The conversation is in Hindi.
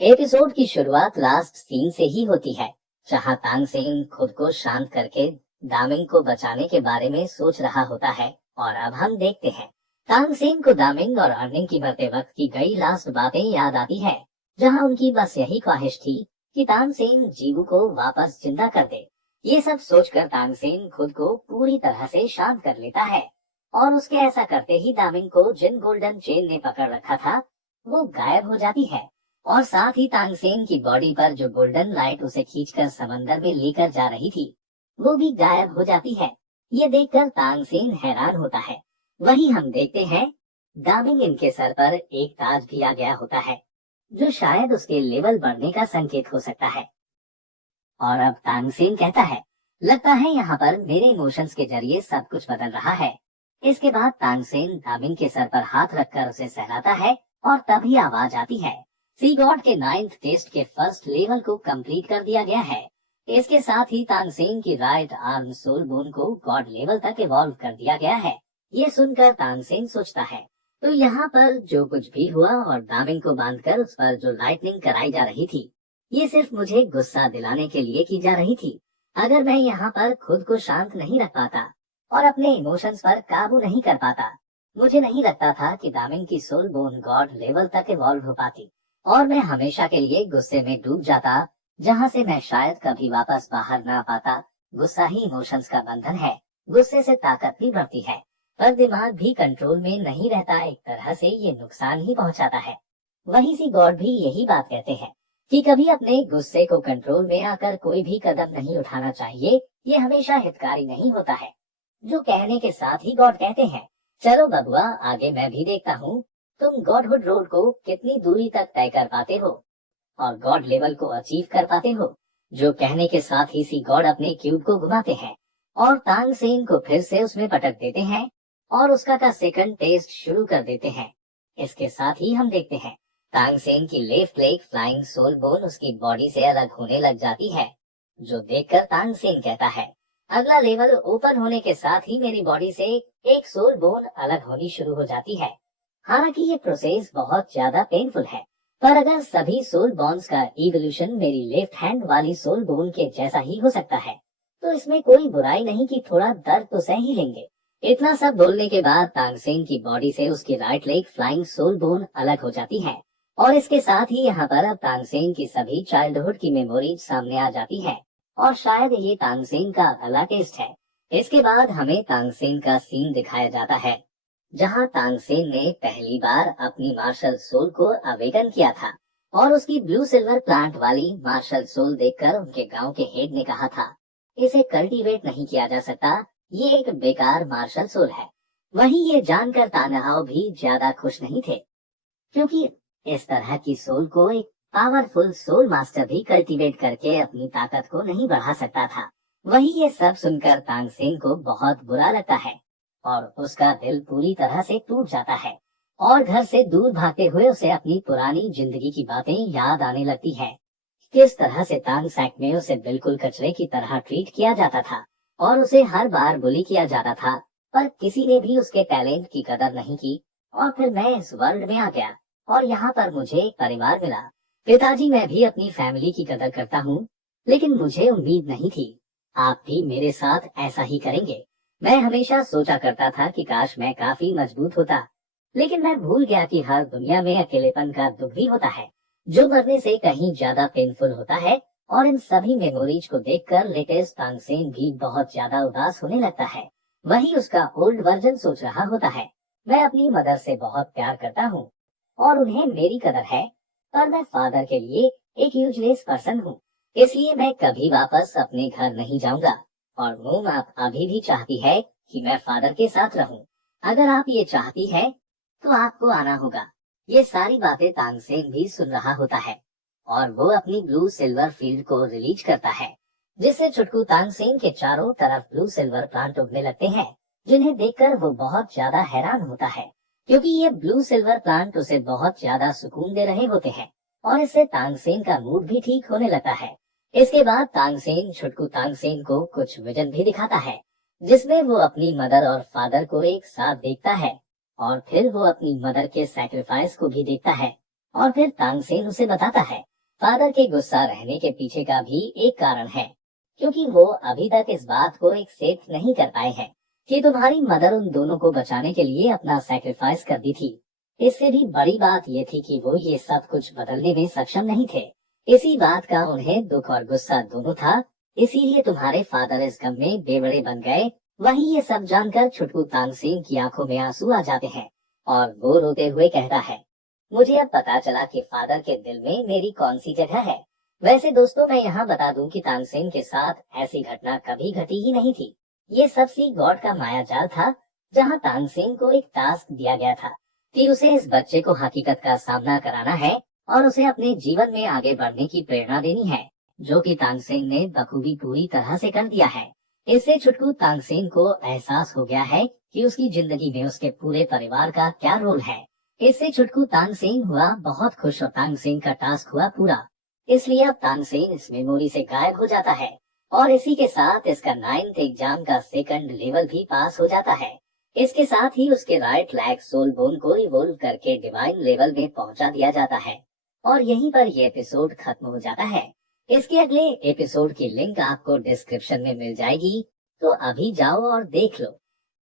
एपिसोड की शुरुआत लास्ट सीन से ही होती है, जहां तानसेन खुद को शांत करके दामिंग को बचाने के बारे में सोच रहा होता है। और अब हम देखते हैं तानसेन को दामिंग और अर्निंग की मरते वक्त की कई लास्ट बातें याद आती है, जहां उनकी बस यही ख्वाहिश थी कि तानसेन जीवू को वापस जिंदा कर दे। ये सब सोचकर तानसेन खुद को पूरी तरह से शांत कर लेता है और उसके ऐसा करते ही दामिंग को जिन गोल्डन चेन ने पकड़ रखा था वो गायब हो जाती है। और साथ ही तानसेन की बॉडी पर जो गोल्डन लाइट उसे खींचकर समंदर में लेकर जा रही थी वो भी गायब हो जाती है। ये देखकर तानसेन हैरान होता है। वहीं हम देखते हैं दामिंग इनके सर पर एक ताज भी आ गया होता है, जो शायद उसके लेवल बढ़ने का संकेत हो सकता है। और अब तानसेन कहता है, लगता है यहाँ पर मेरे इमोशंस के जरिए सब कुछ बदल रहा है। इसके बाद तानसेन दामिंग के सर पर हाथ रखकर उसे सहलाता है और तभी आवाज आती है, सी गॉड के 9th टेस्ट के फर्स्ट लेवल को कंप्लीट कर दिया गया है। इसके साथ ही तानसेन की राइट आर्म सोल बोन को गॉड लेवल तक इवॉल्व कर दिया गया है। ये सुनकर तानसेन सोचता है, तो यहाँ पर जो कुछ भी हुआ और दामिंग को बांधकर उस पर जो लाइटनिंग कराई जा रही थी, ये सिर्फ मुझे गुस्सा दिलाने के लिए की जा रही थी। अगर मैं यहाँ पर खुद को शांत नहीं रख पाता और अपने इमोशंस पर काबू नहीं कर पाता, मुझे नहीं लगता था कि दामिंग की सोल बोन गॉड लेवल तक इवॉल्व हो पाती और मैं हमेशा के लिए गुस्से में डूब जाता, जहाँ से मैं शायद कभी वापस बाहर ना पाता। गुस्सा ही इमोशंस का बंधन है। गुस्से से ताकत भी बढ़ती है, पर दिमाग भी कंट्रोल में नहीं रहता। एक तरह से ये नुकसान ही पहुंचाता है। वहीं सी गॉड भी यही बात कहते हैं कि कभी अपने गुस्से को कंट्रोल में आकर कोई भी कदम नहीं उठाना चाहिए। ये हमेशा हितकारी नहीं होता है। जो कहने के साथ ही गॉड कहते हैं, चलो बबुआ, आगे मैं भी देखता हूँ तुम गॉडहुड रोड को कितनी दूरी तक तय कर पाते हो और गॉड लेवल को अचीव कर पाते हो। जो कहने के साथ ही सी गॉड अपने क्यूब को घुमाते हैं और तानसेन को फिर से उसमें पटक देते हैं और उसका का सेकंड टेस्ट शुरू कर देते हैं। इसके साथ ही हम देखते हैं तानसेन की left leg flying soul bone उसकी बॉडी से अलग होने लग जाती है, जो देखकर तानसेन कहता है, अगला लेवल ओपन होने के साथ ही मेरी बॉडी से एक सोल बोन अलग होनी शुरू हो जाती है। हालांकि ये प्रोसेस बहुत ज्यादा पेनफुल है, पर अगर सभी सोल बोन्स का इवोल्यूशन मेरी लेफ्ट हैंड वाली सोल बोन के जैसा ही हो सकता है, तो इसमें कोई बुराई नहीं कि थोड़ा दर्द तो सह ही लेंगे। इतना सब बोलने के बाद तानसेन की बॉडी से उसकी right leg flying soul bone अलग हो जाती है और इसके साथ ही यहाँ पर अब तानसेन की सभी चाइल्डहुड की मेमोरीज सामने आ जाती है और शायद ये तानसेन का अगला टेस्ट है। इसके बाद हमें तानसेन का सीन दिखाया जाता है, जहां तानसेन ने पहली बार अपनी मार्शल सोल को अवेकन किया था और उसकी ब्लू सिल्वर प्लांट वाली मार्शल सोल देखकर उनके गांव के हेड ने कहा था, इसे कल्टीवेट नहीं किया जा सकता, ये एक बेकार मार्शल सोल है। वहीं ये जानकर तानहाओ भी ज्यादा खुश नहीं थे, क्योंकि इस तरह की सोल को एक पावरफुल सोल मास्टर भी कल्टीवेट करके अपनी ताकत को नहीं बढ़ा सकता था। वहीं ये सब सुनकर तानसेन को बहुत बुरा लगता है और उसका दिल पूरी तरह से टूट जाता है और घर से दूर भागते हुए उसे अपनी पुरानी जिंदगी की बातें याद आने लगती है। किस तरह से तानसेन में उसे बिल्कुल कचरे की तरह ट्रीट किया जाता था और उसे हर बार बुली किया जाता था, पर किसी ने भी उसके टैलेंट की कदर नहीं की। और फिर मैं इस वर्ल्ड में आ गया और यहाँ पर मुझे एक परिवार मिला। पिताजी, मैं भी अपनी फैमिली की कदर करता हूँ, लेकिन मुझे उम्मीद नहीं थी आप भी मेरे साथ ऐसा ही करेंगे। मैं हमेशा सोचा करता था कि काश मैं काफी मजबूत होता, लेकिन मैं भूल गया कि हर दुनिया में अकेलेपन का दुख भी होता है, जो मरने से कहीं ज्यादा पेनफुल होता है। और इन सभी मेमोरीज को देखकर लेटेस्ट तानसेन भी बहुत ज्यादा उदास होने लगता है। वही उसका ओल्ड वर्जन सोच रहा होता है, मैं अपनी मदर से बहुत प्यार करता हूँ और उन्हें मेरी कदर है, पर मैं फादर के लिए एक यूजलेस पर्सन हूँ, इसलिए मैं कभी वापस अपने घर नहीं जाऊंगा। और मोम, आप अभी भी चाहती है कि मैं फादर के साथ रहूं। अगर आप ये चाहती है तो आपको आना होगा। ये सारी बातें तानसेन भी सुन रहा होता है और वो अपनी ब्लू सिल्वर फील्ड को रिलीज करता है, जिससे चुटकू तानसेन के चारों तरफ ब्लू सिल्वर प्लांट उगने लगते हैं, जिन्हें देखकर वो बहुत ज्यादा हैरान होता है, क्योंकि ये ब्लू सिल्वर प्लांट उसे बहुत ज्यादा सुकून दे रहे होते हैं और इससे तानसेन का मूड भी ठीक होने लगता है। इसके बाद तानसेन छुटकू तानसेन को कुछ विजन भी दिखाता है, जिसमें वो अपनी मदर और फादर को एक साथ देखता है और फिर वो अपनी मदर के सैक्रिफाइस को भी देखता है और फिर तांगसेन उसे बताता है फादर के गुस्सा रहने के पीछे का भी एक कारण है, क्योंकि वो अभी तक इस बात को एक्सेप्ट नहीं कर पाए हैं कि तुम्हारी मदर उन दोनों को बचाने के लिए अपना सैक्रिफाइस कर दी थी। इससे भी बड़ी बात ये थी कि वो ये सब कुछ बदलने में सक्षम नहीं थे। इसी बात का उन्हें दुख और गुस्सा दोनों था, इसीलिए तुम्हारे फादर इस गम में बेवड़े बन गए। वहीं ये सब जानकर छुटकू तांगसेन की आंखों में आंसू आ जाते हैं और वो रोते हुए कहता है, मुझे अब पता चला कि फादर के दिल में मेरी कौन सी जगह है। वैसे दोस्तों, मैं यहाँ बता दूं कि तानसेन के साथ ऐसी घटना कभी घटी ही नहीं थी। ये सब सी गॉड का माया जाल था, जहाँ तानसेन को एक टास्क दिया गया था कि उसे इस बच्चे को हकीकत का सामना कराना है और उसे अपने जीवन में आगे बढ़ने की प्रेरणा देनी है, जो कि तानसेन ने बखूबी पूरी तरह से कर दिया है। इससे छुटकू तानसेन को एहसास हो गया है कि उसकी जिंदगी में उसके पूरे परिवार का क्या रोल है। इससे छुटकू तानसेन हुआ बहुत खुश और तानसेन का टास्क हुआ पूरा। इसलिए अब तानसेन इस मेमोरी से गायब हो जाता है और इसी के साथ इसका 9th एग्जाम का 2nd लेवल भी पास हो जाता है। इसके साथ ही उसके राइट लेग सोल बोन को इवोल्व करके डिवाइन लेवल में पहुंचा दिया जाता है और यहीं पर ये एपिसोड खत्म हो जाता है। इसके अगले एपिसोड की लिंक आपको डिस्क्रिप्शन में मिल जाएगी, तो अभी जाओ और देख लो।